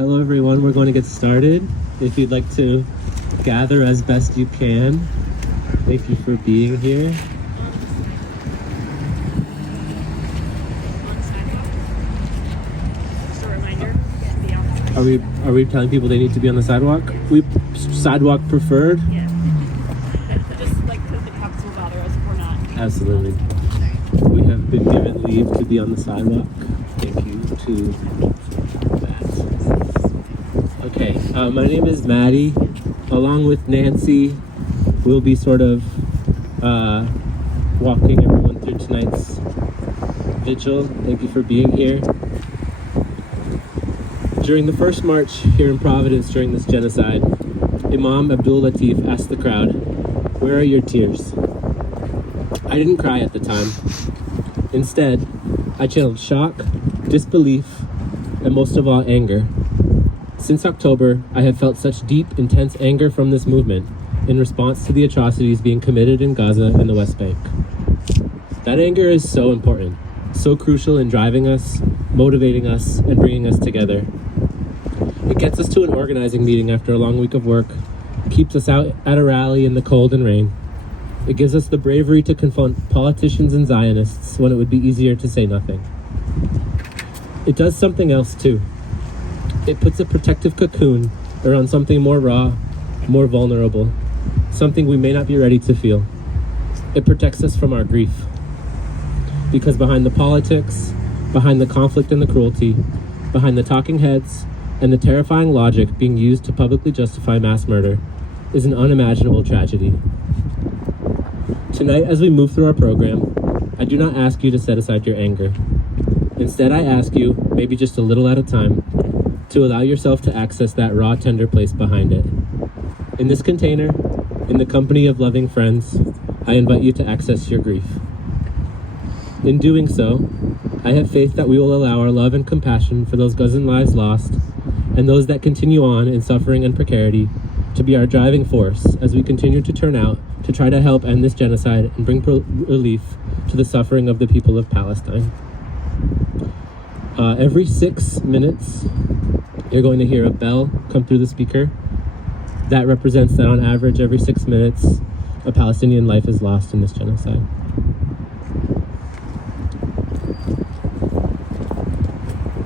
Hello everyone, we're going to get started. If you'd like to gather as best you can, thank you for being here. Just a reminder to be on. Are we telling people they need to be on the sidewalk? We sidewalk preferred? Yeah. Just like because the cops will bother us if we're not. Absolutely. We have been given leave to be on the sidewalk. Thank you to Matt. Okay, my name is Maddie. Along with Nancy, we'll be sort of walking everyone through tonight's vigil. Thank you for being here. During the first march here in Providence during this genocide, Imam Abdul Latif asked the crowd, "Where are your tears?" I didn't cry at the time. Instead, I channeled shock, disbelief, and most of all, anger. Since October, I have felt such deep, intense anger from this movement in response to the atrocities being committed in Gaza and the West Bank. That anger is so important, so crucial in driving us, motivating us, and bringing us together. It gets us to an organizing meeting after a long week of work, keeps us out at a rally in the cold and rain. It gives us the bravery to confront politicians and Zionists when it would be easier to say nothing. It does something else too. It puts a protective cocoon around something more raw, more vulnerable, something we may not be ready to feel. It protects us from our grief. Because behind the politics, behind the conflict and the cruelty, behind the talking heads, and the terrifying logic being used to publicly justify mass murder is an unimaginable tragedy. Tonight, as we move through our program, I do not ask you to set aside your anger. Instead, I ask you, maybe just a little at a time, to allow yourself to access that raw, tender place behind it. In this container, in the company of loving friends, I invite you to access your grief. In doing so, I have faith that we will allow our love and compassion for those dozen lives lost and those that continue on in suffering and precarity to be our driving force as we continue to turn out to try to help end this genocide and bring relief to the suffering of the people of Palestine. Every 6 minutes, you're going to hear a bell come through the speaker. That represents that on average, every 6 minutes, a Palestinian life is lost in this genocide.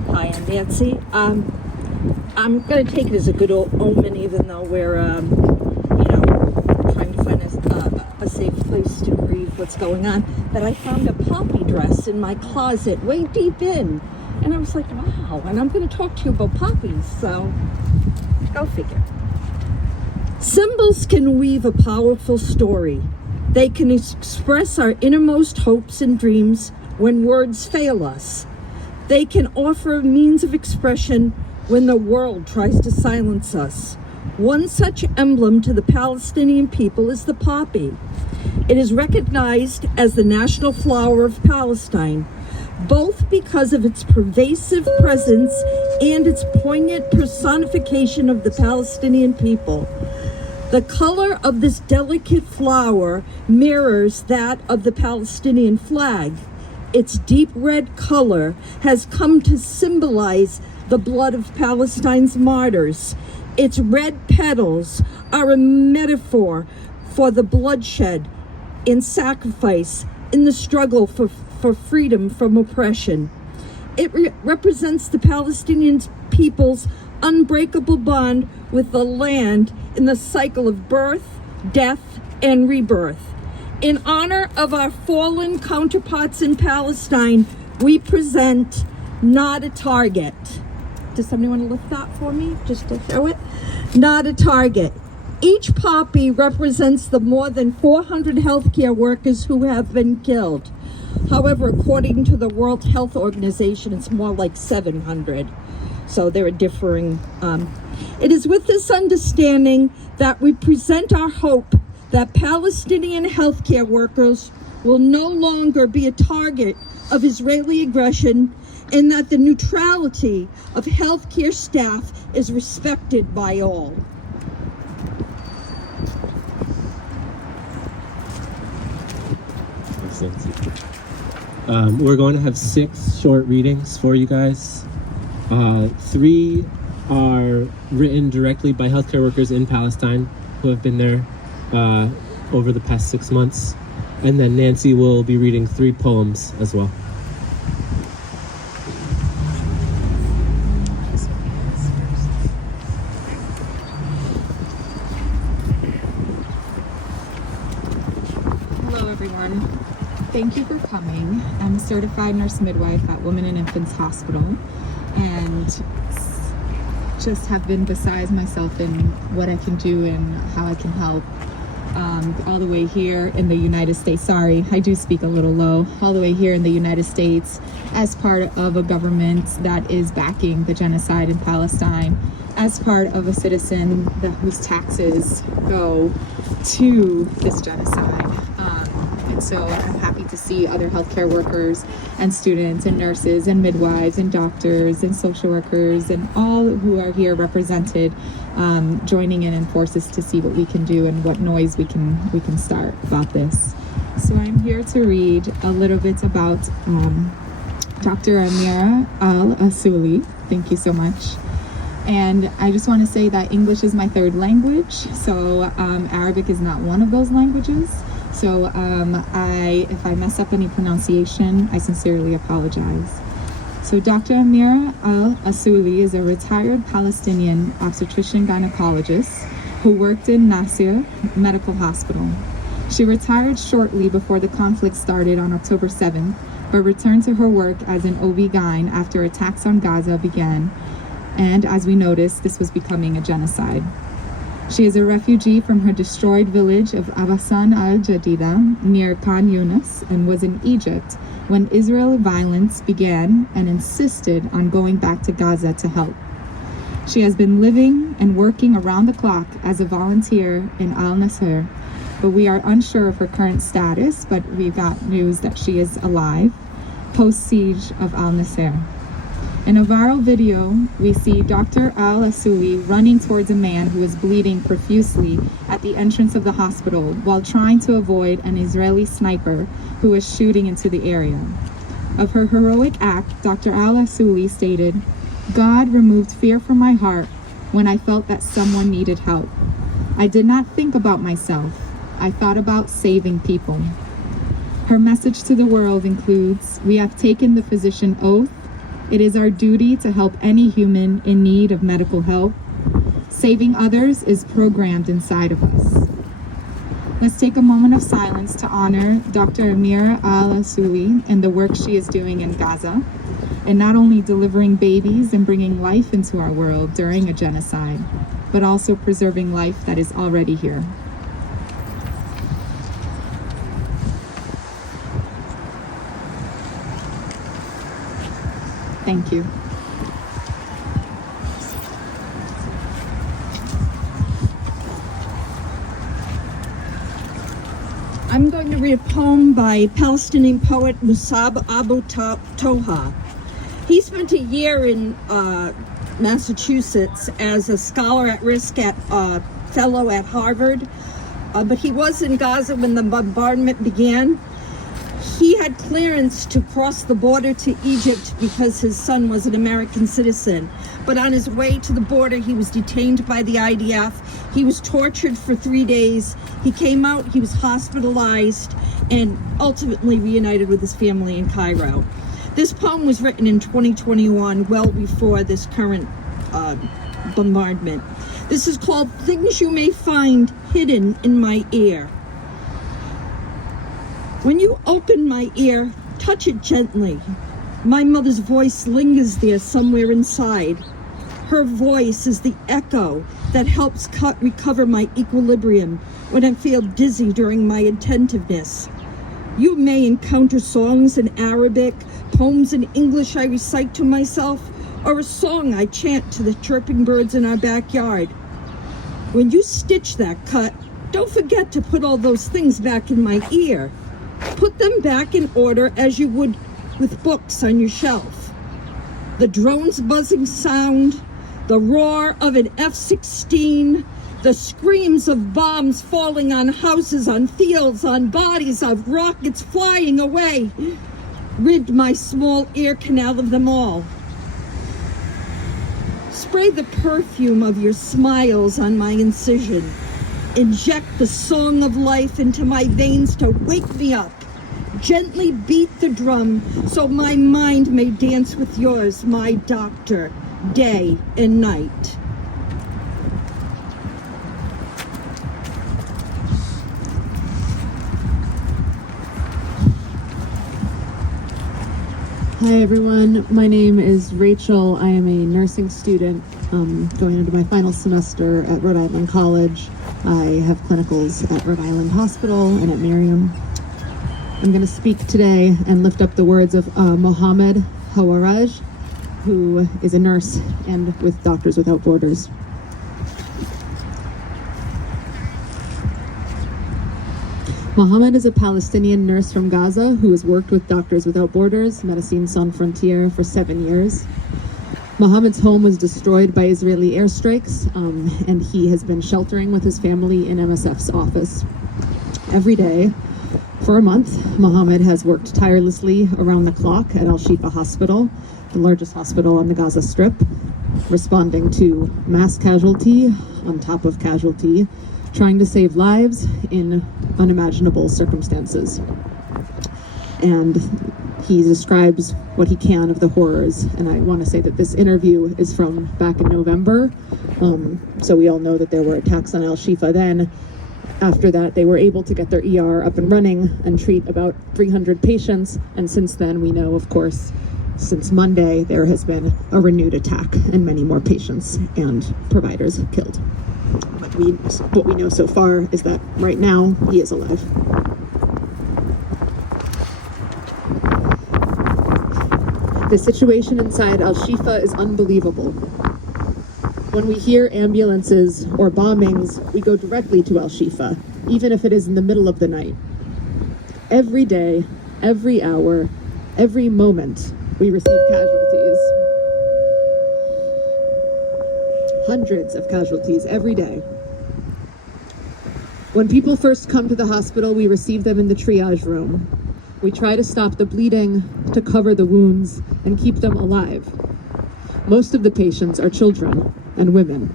Hi, I'm Nancy. I'm going to take it as a good omen, even though we're, trying to find a safe place to grieve what's going on, that I found a poppy dress in my closet way deep in. And I was like, wow, and I'm going to talk to you about poppies, so go figure. Symbols can weave a powerful story. They can express our innermost hopes and dreams when words fail us. They can offer a means of expression when the world tries to silence us. One such emblem to the Palestinian people is the poppy. It is recognized as the national flower of Palestine, both because of its pervasive presence and its poignant personification of the Palestinian people. The color of this delicate flower mirrors that of the Palestinian flag. Its deep red color has come to symbolize the blood of Palestine's martyrs. Its red petals are a metaphor for the bloodshed in sacrifice in the struggle for freedom from oppression. It represents the Palestinian people's unbreakable bond with the land in the cycle of birth, death, and rebirth. In honor of our fallen counterparts in Palestine, we present Not a Target. Does somebody want to lift that for me, just to show it? Not a Target. Each poppy represents the more than 400 healthcare workers who have been killed. However, according to the World Health Organization, it's more like 700. So there are differing. It is with this understanding that we present our hope that Palestinian healthcare workers will no longer be a target of Israeli aggression, and that the neutrality of healthcare staff is respected by all. We're going to have 6 short readings for you guys. 3 are written directly by healthcare workers in Palestine who have been there over the past 6 months. And then Nancy will be reading 3 poems as well. Hello everyone. Thank you for coming. I'm a certified nurse midwife at Women and Infants Hospital and just have been beside myself in what I can do and how I can help. All the way here in the United States. Sorry, I do speak a little low. All the way here in the United States as part of a government that is backing the genocide in Palestine, as part of a citizen whose taxes go to this genocide. And so I'm happy to see other healthcare workers and students and nurses and midwives and doctors and social workers and all who are here represented joining in and forces to see what we can do and what noise we can start about this. So I'm here to read a little bit about Dr. Amira Al-Asuli. Thank you so much. And I just want to say that English is my 3rd language, so Arabic is not one of those languages. So if I mess up any pronunciation, I sincerely apologize. So Dr. Amira Al-Asuli is a retired Palestinian obstetrician gynecologist who worked in Nasser Medical Hospital. She retired shortly before the conflict started on October 7th, but returned to her work as an OB-GYN after attacks on Gaza began. And as we noticed, this was becoming a genocide. She is a refugee from her destroyed village of Abasan al-Jadida near Khan Yunis and was in Egypt when Israeli violence began and insisted on going back to Gaza to help. She has been living and working around the clock as a volunteer in Al-Nasser, but we are unsure of her current status, but we got news that she is alive post-siege of Al-Nasser. In a viral video, we see Dr. Al-Asuli running towards a man who is bleeding profusely at the entrance of the hospital while trying to avoid an Israeli sniper who was shooting into the area. Of her heroic act, Dr. Al-Asuli stated, "God removed fear from my heart when I felt that someone needed help. I did not think about myself. I thought about saving people." Her message to the world includes, "We have taken the physician oath. It is our duty to help any human in need of medical help. Saving others is programmed inside of us." Let's take a moment of silence to honor Dr. Amira Al-Asuli and the work she is doing in Gaza, and not only delivering babies and bringing life into our world during a genocide, but also preserving life that is already here. Thank you. I'm going to read a poem by Palestinian poet Musab Abu Toha. He spent a year in Massachusetts as a scholar at risk fellow at Harvard, but he was in Gaza when the bombardment began. He had clearance to cross the border to Egypt because his son was an American citizen. But on his way to the border, he was detained by the IDF. He was tortured for 3 days. He came out, he was hospitalized, and ultimately reunited with his family in Cairo. This poem was written in 2021, well before this current bombardment. This is called "Things You May Find Hidden in My Ear." When you open my ear, touch it gently. My mother's voice lingers there somewhere inside. Her voice is the echo that helps recover my equilibrium when I feel dizzy during my attentiveness. You may encounter songs in Arabic, poems in English I recite to myself, or a song I chant to the chirping birds in our backyard. When you stitch that cut, don't forget to put all those things back in my ear. Put them back in order as you would with books on your shelf. The drone's buzzing sound, the roar of an F-16, the screams of bombs falling on houses, on fields, on bodies, of rockets flying away, rid my small ear canal of them all. Spray the perfume of your smiles on my incision. Inject the song of life into my veins to wake me up. Gently beat the drum so my mind may dance with yours, my doctor, day and night. Hi everyone, my name is Rachel. I am a nursing student going into my final semester at Rhode Island College. I have clinicals at Rhode Island Hospital and at Miriam. I'm going to speak today and lift up the words of Mohammed Hawaraj, who is a nurse and with Doctors Without Borders. Mohammed is a Palestinian nurse from Gaza who has worked with Doctors Without Borders, Médecins Sans Frontières, for 7 years. Mohammed's home was destroyed by Israeli airstrikes, and he has been sheltering with his family in MSF's office. Every day, for a month, Mohammed has worked tirelessly around the clock at Al-Shifa Hospital, the largest hospital on the Gaza Strip, responding to mass casualty on top of casualty, trying to save lives in unimaginable circumstances. And he describes what he can of the horrors. And I want to say that this interview is from back in November. So we all know that there were attacks on Al-Shifa then. After that, they were able to get their ER up and running and treat about 300 patients. And since then, we know, of course, since Monday, there has been a renewed attack and many more patients and providers killed. But what we know so far is that right now he is alive. The situation inside Al-Shifa is unbelievable. When we hear ambulances or bombings, we go directly to Al-Shifa, even if it is in the middle of the night. Every day, every hour, every moment, we receive casualties. Hundreds of casualties every day. When people first come to the hospital, we receive them in the triage room. We try to stop the bleeding, to cover the wounds, and keep them alive. Most of the patients are children and women.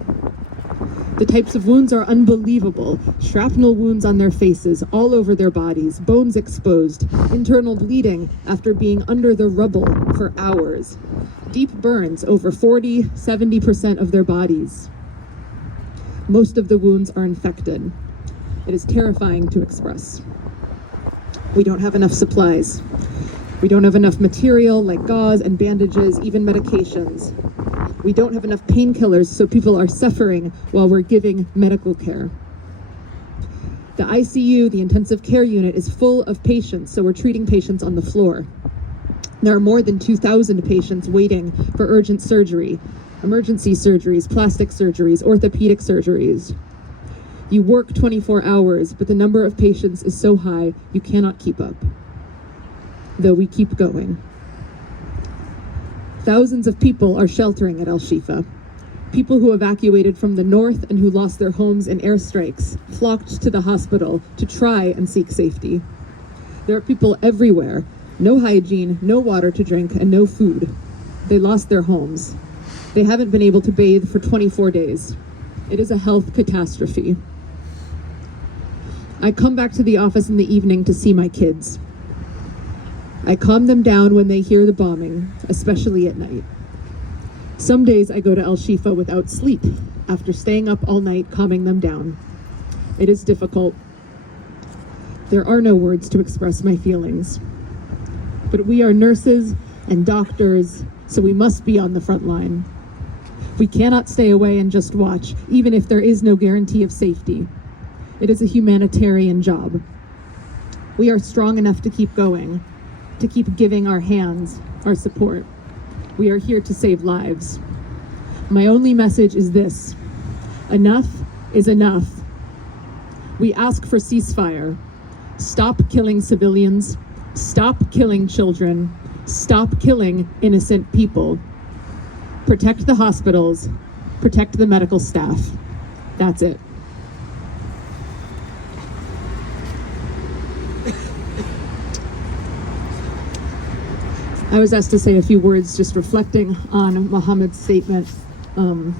The types of wounds are unbelievable. Shrapnel wounds on their faces, all over their bodies, bones exposed, internal bleeding after being under the rubble for hours. Deep burns over 40-70% of their bodies. Most of the wounds are infected. It is terrifying to express. We don't have enough supplies. We don't have enough material like gauze and bandages, even medications. We don't have enough painkillers, so people are suffering while we're giving medical care. The ICU, the intensive care unit, is full of patients, so we're treating patients on the floor. There are more than 2,000 patients waiting for urgent surgery, emergency surgeries, plastic surgeries, orthopedic surgeries. You work 24 hours, but the number of patients is so high, you cannot keep up. Though we keep going. Thousands of people are sheltering at Al-Shifa. People who evacuated from the north and who lost their homes in airstrikes flocked to the hospital to try and seek safety. There are people everywhere. No hygiene, no water to drink, and no food. They lost their homes. They haven't been able to bathe for 24 days. It is a health catastrophe. I come back to the office in the evening to see my kids. I calm them down when they hear the bombing, especially at night. Some days I go to Al-Shifa without sleep, after staying up all night calming them down. It is difficult. There are no words to express my feelings. But we are nurses and doctors, so we must be on the front line. We cannot stay away and just watch, even if there is no guarantee of safety. It is a humanitarian job. We are strong enough to keep going, to keep giving our hands, our support. We are here to save lives. My only message is this: enough is enough. We ask for ceasefire. Stop killing civilians. Stop killing children. Stop killing innocent people. Protect the hospitals. Protect the medical staff. That's it. I was asked to say a few words just reflecting on Mohammed's statement. And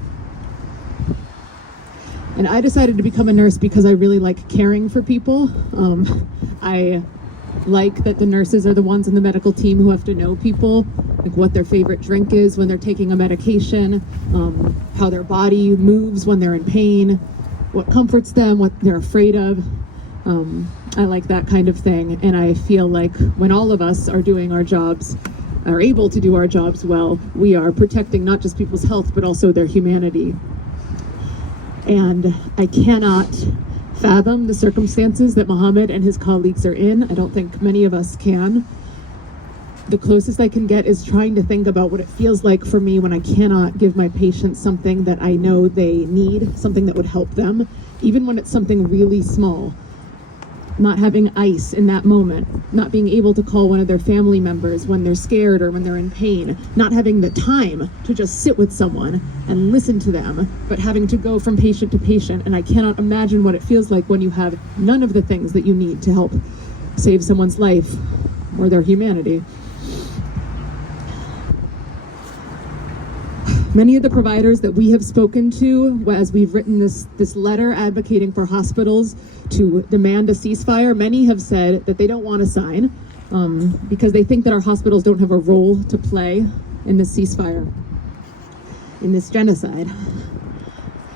I decided to become a nurse because I really like caring for people. I like that the nurses are the ones in the medical team who have to know people, like what their favorite drink is when they're taking a medication, how their body moves when they're in pain, what comforts them, what they're afraid of. I like that kind of thing, and I feel like when all of us are doing our jobs, are able to do our jobs well, we are protecting not just people's health, but also their humanity. And I cannot fathom the circumstances that Mohammed and his colleagues are in. I don't think many of us can. The closest I can get is trying to think about what it feels like for me when I cannot give my patients something that I know they need, something that would help them, even when it's something really small. Not having ice in that moment, not being able to call one of their family members when they're scared or when they're in pain, not having the time to just sit with someone and listen to them, but having to go from patient to patient. And I cannot imagine what it feels like when you have none of the things that you need to help save someone's life or their humanity. Many of the providers that we have spoken to as we've written this letter advocating for hospitals to demand a ceasefire, many have said that they don't want to sign because they think that our hospitals don't have a role to play in this ceasefire, in this genocide.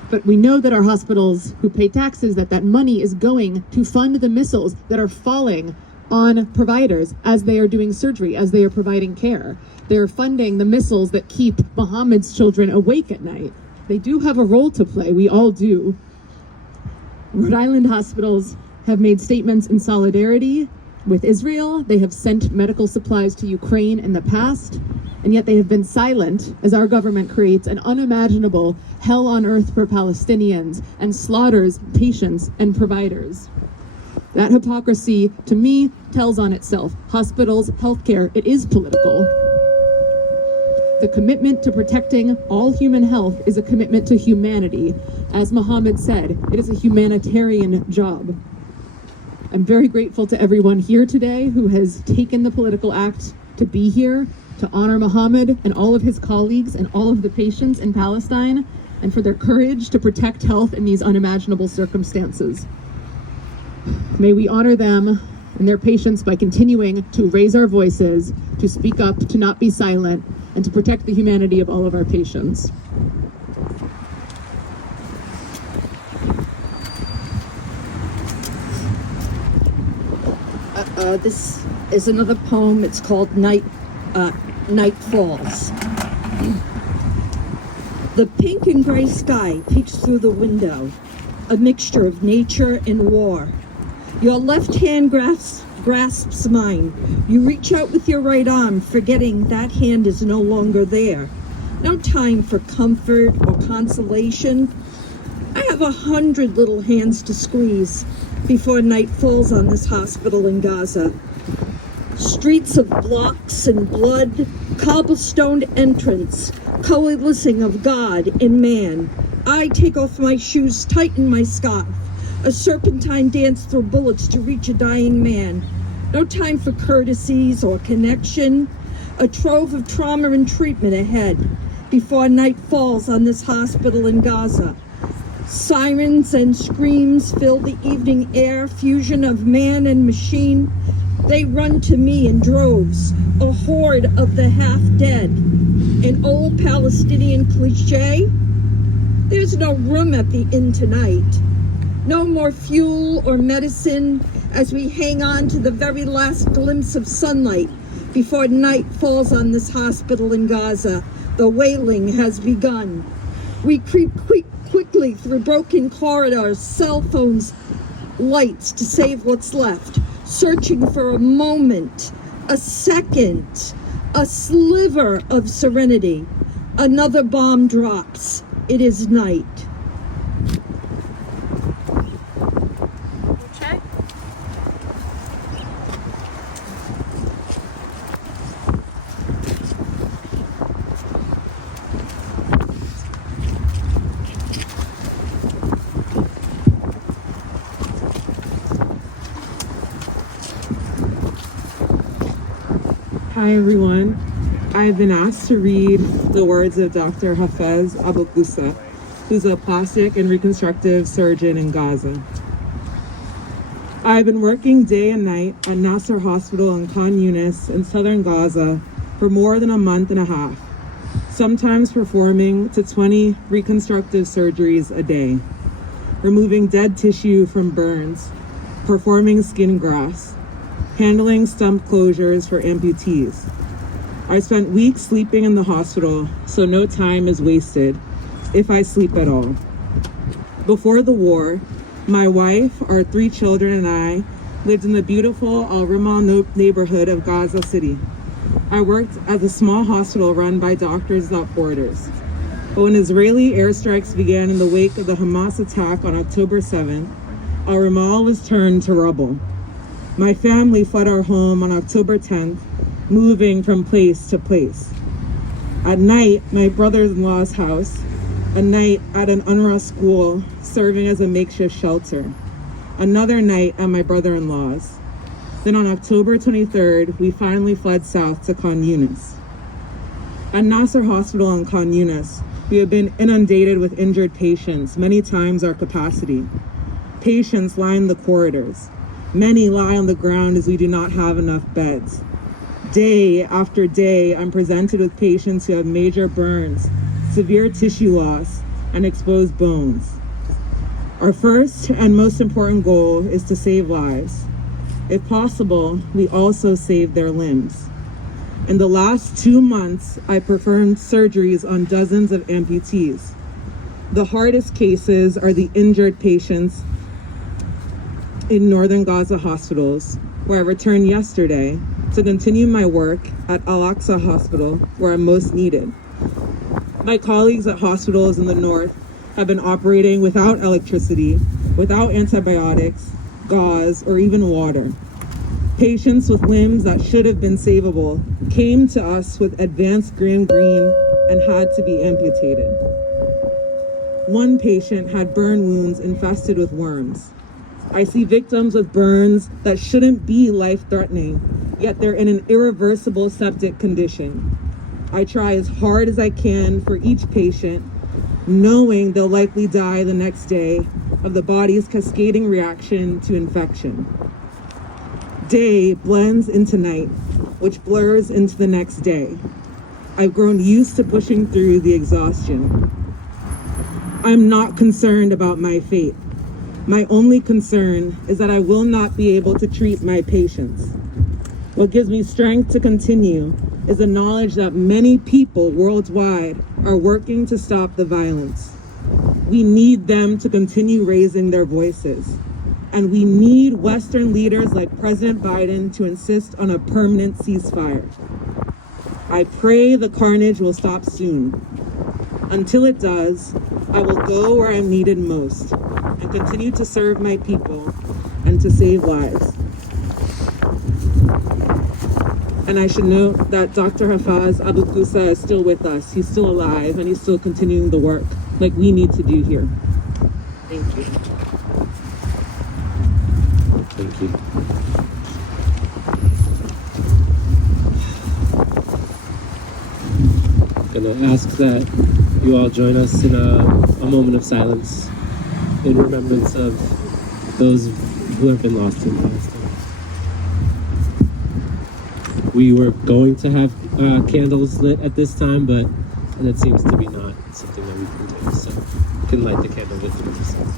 But we know that our hospitals who pay taxes, that money is going to fund the missiles that are falling on providers as they are doing surgery, as they are providing care. They're funding the missiles that keep Mohammed's children awake at night. They do have a role to play, we all do. Rhode Island hospitals have made statements in solidarity with Israel. They have sent medical supplies to Ukraine in the past, and yet they have been silent as our government creates an unimaginable hell on earth for Palestinians and slaughters patients and providers. That hypocrisy, to me, tells on itself. Hospitals, healthcare, it is political. The commitment to protecting all human health is a commitment to humanity. As Mohammed said, it is a humanitarian job. I'm very grateful to everyone here today who has taken the political act to be here, to honor Mohammed and all of his colleagues and all of the patients in Palestine, and for their courage to protect health in these unimaginable circumstances. May we honor them and their patience by continuing to raise our voices, to speak up, to not be silent, and to protect the humanity of all of our patients. This is another poem. It's called Night Falls. The pink and gray sky peeks through the window, a mixture of nature and war. Your left hand grasps mine. You reach out with your right arm, forgetting that hand is no longer there. No time for comfort or consolation. I have 100 little hands to squeeze before night falls on this hospital in Gaza. Streets of blocks and blood, cobblestoned entrance, coalescing of God and man. I take off my shoes, tighten my scarf, a serpentine dance through bullets to reach a dying man. No time for courtesies or connection. A trove of trauma and treatment ahead before night falls on this hospital in Gaza. Sirens and screams fill the evening air, fusion of man and machine. They run to me in droves, a horde of the half-dead. An old Palestinian cliche. There's no room at the inn tonight. No more fuel or medicine as we hang on to the very last glimpse of sunlight before night falls on this hospital in Gaza. The wailing has begun. We creep quickly through broken corridors, cell phones, lights to save what's left, searching for a moment, a second, a sliver of serenity. Another bomb drops. It is night. Okay. Hi everyone. I've been asked to read the words of Dr. Hafez Abu Qussa, who's a plastic and reconstructive surgeon in Gaza. I've been working day and night at Nasser Hospital in Khan Yunis in southern Gaza for more than a month and a half, sometimes performing to 20 reconstructive surgeries a day, removing dead tissue from burns, performing skin grafts, handling stump closures for amputees. I spent weeks sleeping in the hospital, so no time is wasted, if I sleep at all. Before the war, my wife, our 3 children, and I lived in the beautiful Al Rimal neighborhood of Gaza City. I worked at a small hospital run by Doctors Without Borders. But when Israeli airstrikes began in the wake of the Hamas attack on October 7th, Al Rimal was turned to rubble. My family fled our home on October 10th, moving from place to place. At night, my brother-in-law's house, a night at an UNRWA school serving as a makeshift shelter, another night at my brother-in-law's. Then on October 23rd, we finally fled south to Khan Yunis. At Nasser Hospital in Khan Yunis, we have been inundated with injured patients, many times our capacity. Patients line the corridors. Many lie on the ground as we do not have enough beds. Day after day, I'm presented with patients who have major burns, severe tissue loss, and exposed bones. Our first and most important goal is to save lives. If possible, we also save their limbs. In the last 2 months, I performed surgeries on dozens of amputees. The hardest cases are the injured patients in northern Gaza hospitals, where I returned yesterday to continue my work at Al-Aqsa Hospital, where I'm most needed. My colleagues at hospitals in the north have been operating without electricity, without antibiotics, gauze, or even water. Patients with limbs that should have been savable came to us with advanced gangrene and had to be amputated. One patient had burn wounds infested with worms. I see victims with burns that shouldn't be life-threatening, yet they're in an irreversible septic condition. I try as hard as I can for each patient, knowing they'll likely die the next day of the body's cascading reaction to infection. Day blends into night, which blurs into the next day. I've grown used to pushing through the exhaustion. I'm not concerned about my fate. My only concern is that I will not be able to treat my patients. What gives me strength to continue is the knowledge that many people worldwide are working to stop the violence. We need them to continue raising their voices. And we need Western leaders like President Biden to insist on a permanent ceasefire. I pray the carnage will stop soon. Until it does, I will go where I'm needed most and continue to serve my people and to save lives. And I should note that Dr. Hafez Abu Qussa is still with us. He's still alive and he's still continuing the work like we need to do here. Thank you. Thank you. Gonna ask that you all join us in a moment of silence in remembrance of those who have been lost in Palestine. We were going to have candles lit at this time, but that seems to be not something that we can do. So you can light the candle with yourself.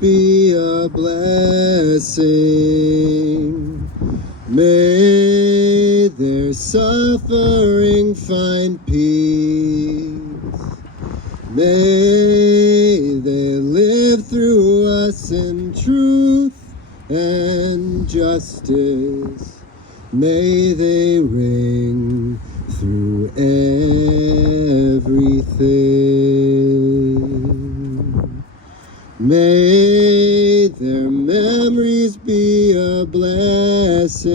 be a blessing. May their suffering find peace. May they live through us in truth and justice. May they ring through everything. May their memories be a blessing.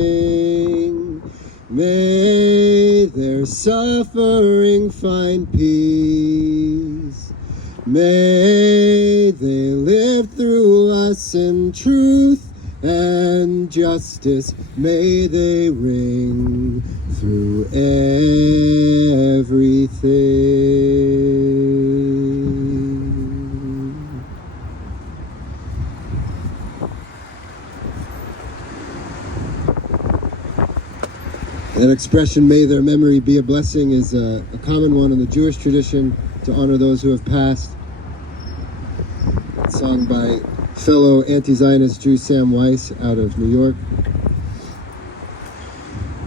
May their suffering find peace. May they live through us in truth and justice. May they ring through everything. That expression, may their memory be a blessing, is a common one in the Jewish tradition to honor those who have passed. It's sung by fellow anti-Zionist Jew Sam Weiss out of New York.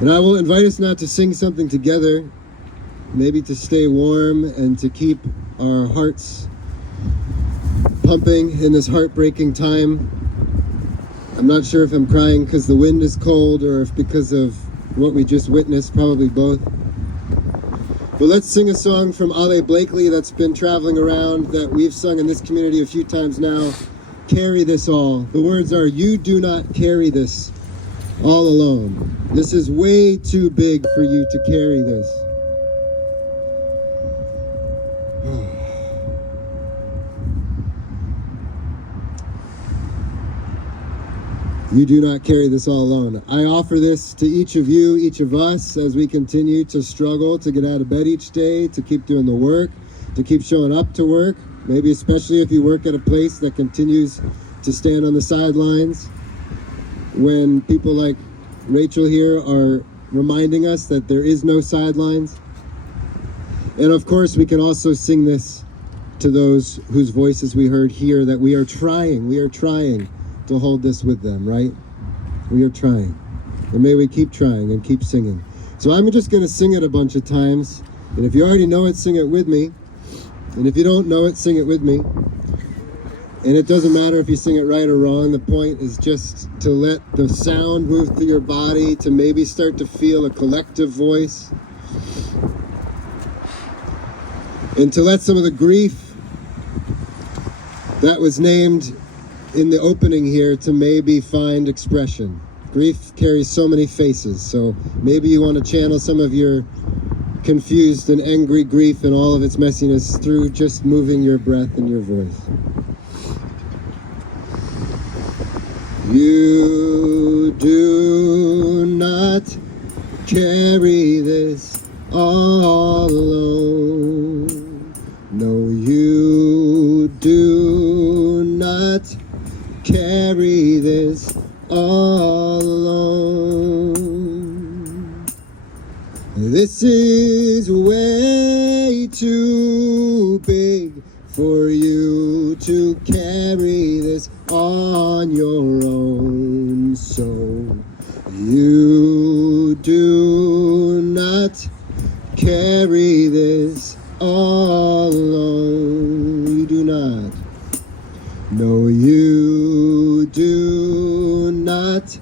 And I will invite us now to sing something together, maybe to stay warm and to keep our hearts pumping in this heartbreaking time. I'm not sure if I'm crying because the wind is cold or if because of what we just witnessed, probably both. But let's sing a song from Ale Blakely that's been traveling around, that we've sung in this community a few times now. Carry this all. The words are, you do not carry this all alone. This is way too big for you to carry this. You do not carry this all alone. I offer this to each of you, each of us, as we continue to struggle to get out of bed each day, to keep doing the work, to keep showing up to work, maybe especially if you work at a place that continues to stand on the sidelines, when people like Rachel here are reminding us that there is no sidelines. And of course, we can also sing this to those whose voices we heard here, that we are trying to hold this with them, right? We are trying. And may we keep trying and keep singing. So I'm just going to sing it a bunch of times. And if you already know it, sing it with me. And if you don't know it, sing it with me. And it doesn't matter if you sing it right or wrong. The point is just to let the sound move through your body, to maybe start to feel a collective voice. And to let some of the grief that was named in the opening here to maybe find expression. Grief carries so many faces, so maybe you want to channel some of your confused and angry grief and all of its messiness through just moving your breath and your voice. You do not carry this all alone. No, you do not carry this all alone. This is way too big for you to carry this on your own. So you do not carry this all alone. You do not. No, you do not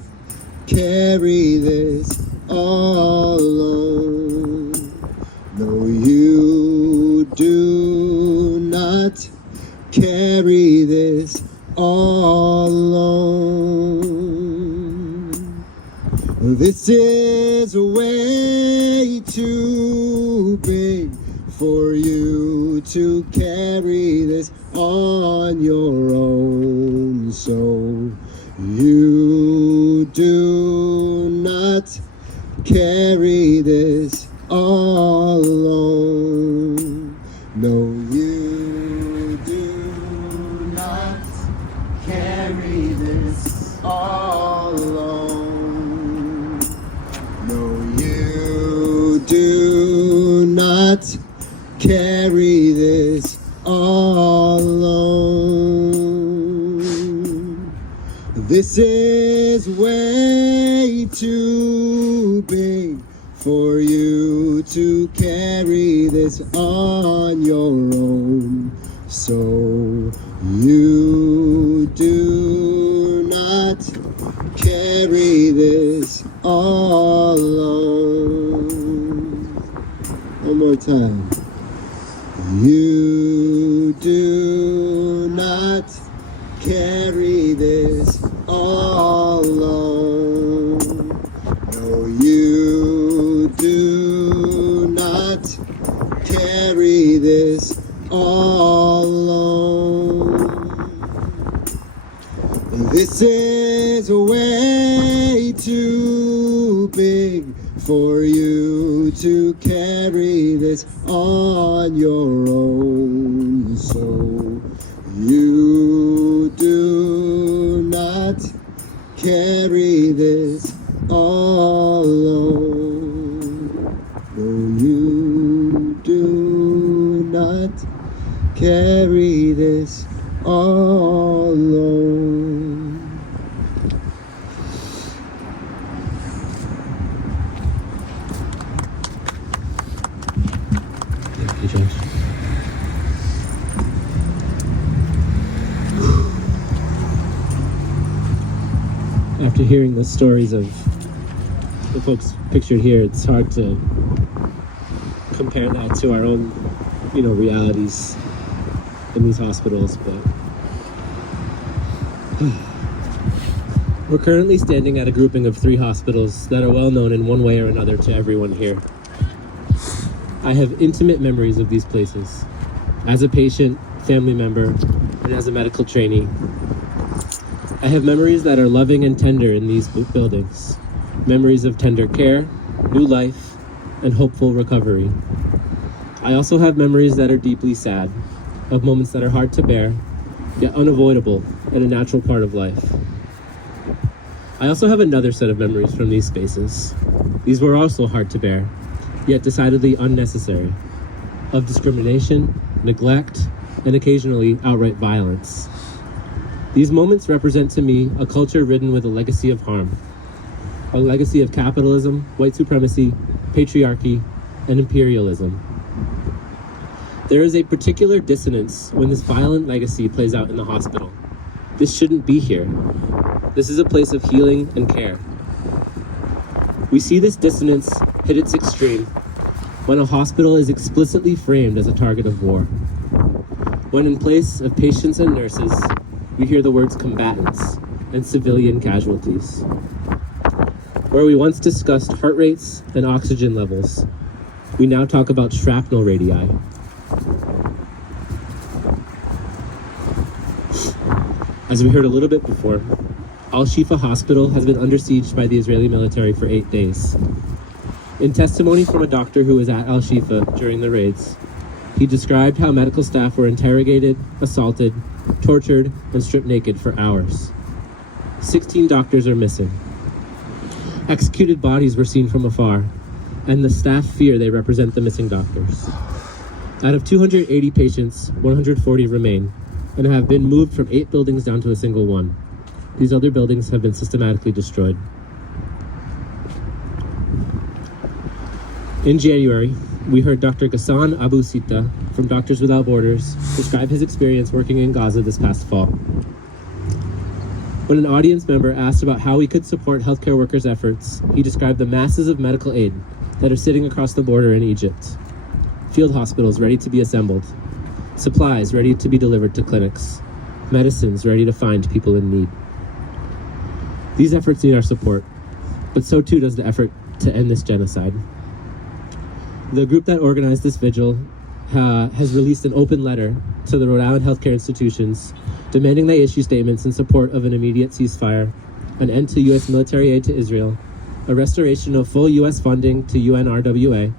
carry this all alone. No, you do not carry this all alone. This is way too big for you to carry this on your own. So you do not carry this all alone. No, you do not carry this all alone. No, you do not carry this all alone. This is way too big for you to carry this on your own. So you do not carry this all alone. One more time. You do not carry this all alone. No, you do not carry this all alone. This is way too big for you to carry this on your own. So you do not carry this all alone. No, you do not carry this all alone. Thank you, Josh. After hearing the stories of the folks pictured here, it's hard to compare that to our own, realities in these hospitals, but we're currently standing at a grouping of 3 hospitals that are well known in one way or another to everyone here. I have intimate memories of these places, as a patient, family member, and as a medical trainee. I have memories that are loving and tender in these buildings, memories of tender care, new life, and hopeful recovery. I also have memories that are deeply sad, of moments that are hard to bear, yet unavoidable and a natural part of life. I also have another set of memories from these spaces. These were also hard to bear, yet decidedly unnecessary, of discrimination, neglect, and occasionally outright violence. These moments represent to me a culture ridden with a legacy of harm, a legacy of capitalism, white supremacy, patriarchy, and imperialism. There is a particular dissonance when this violent legacy plays out in the hospital. This shouldn't be here. This is a place of healing and care. We see this dissonance hit its extreme when a hospital is explicitly framed as a target of war. When in place of patients and nurses, we hear the words combatants and civilian casualties. Where we once discussed heart rates and oxygen levels, we now talk about shrapnel radii. As we heard a little bit before, Al-Shifa Hospital has been under siege by the Israeli military for 8 days. In testimony from a doctor who was at Al-Shifa during the raids, he described how medical staff were interrogated, assaulted, tortured, and stripped naked for hours. 16 doctors are missing. Executed bodies were seen from afar, and the staff fear they represent the missing doctors. Out of 280 patients, 140 remain, and have been moved from 8 buildings down to a single one. These other buildings have been systematically destroyed. In January, we heard Dr. Ghassan Abu Sita from Doctors Without Borders describe his experience working in Gaza this past fall. When an audience member asked about how we could support healthcare workers' efforts, he described the masses of medical aid that are sitting across the border in Egypt. Field hospitals ready to be assembled, supplies ready to be delivered to clinics, medicines ready to find people in need. These efforts need our support, but so too does the effort to end this genocide. The group that organized this vigil has released an open letter to the Rhode Island healthcare institutions demanding they issue statements in support of an immediate ceasefire, an end to U.S. military aid to Israel, a restoration of full U.S. funding to UNRWA,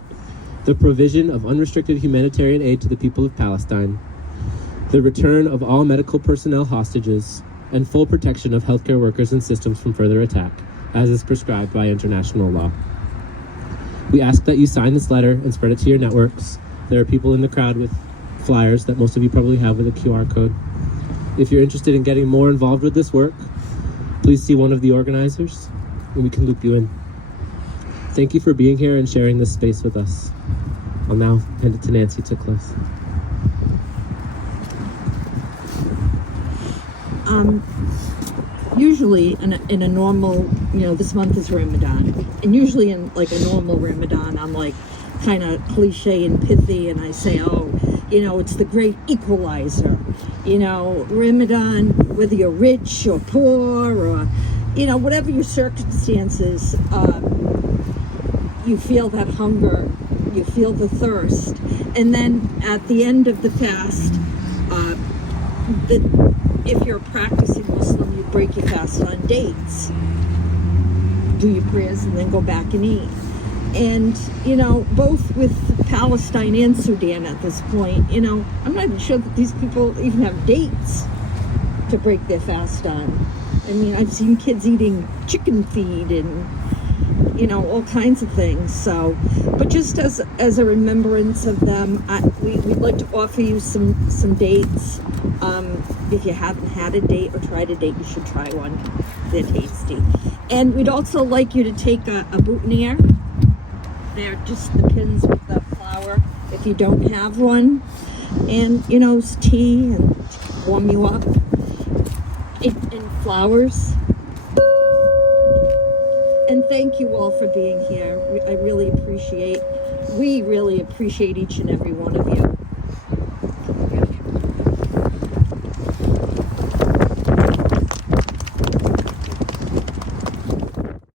the provision of unrestricted humanitarian aid to the people of Palestine, the return of all medical personnel hostages, and full protection of healthcare workers and systems from further attack, as is prescribed by international law. We ask that you sign this letter and spread it to your networks. There are people in the crowd with flyers that most of you probably have with a QR code. If you're interested in getting more involved with this work, please see one of the organizers and we can loop you in. Thank you for being here and sharing this space with us. I'll now hand it to Nancy to close. Usually in a normal, this month is Ramadan, and usually in like a normal Ramadan, I'm like kind of cliche and pithy, and I say, it's the great equalizer. Ramadan, whether you're rich or poor or, whatever your circumstances, you feel that hunger, you feel the thirst, and then at the end of the fast, if you're a practicing Muslim, you break your fast on dates, do your prayers, and then go back and eat. And, both with Palestine and Sudan at this point, I'm not even sure that these people even have dates to break their fast on. I mean, I've seen kids eating chicken feed and, all kinds of things. So, but just as a remembrance of them, we'd like to offer you some dates. If you haven't had a date or tried a date, you should try one. They're tasty. And we'd also like you to take a boutonniere. They're just the pins with the flower if you don't have one. And, it's tea and warm you up. And flowers. And thank you all for being here. We really appreciate each and every one of you.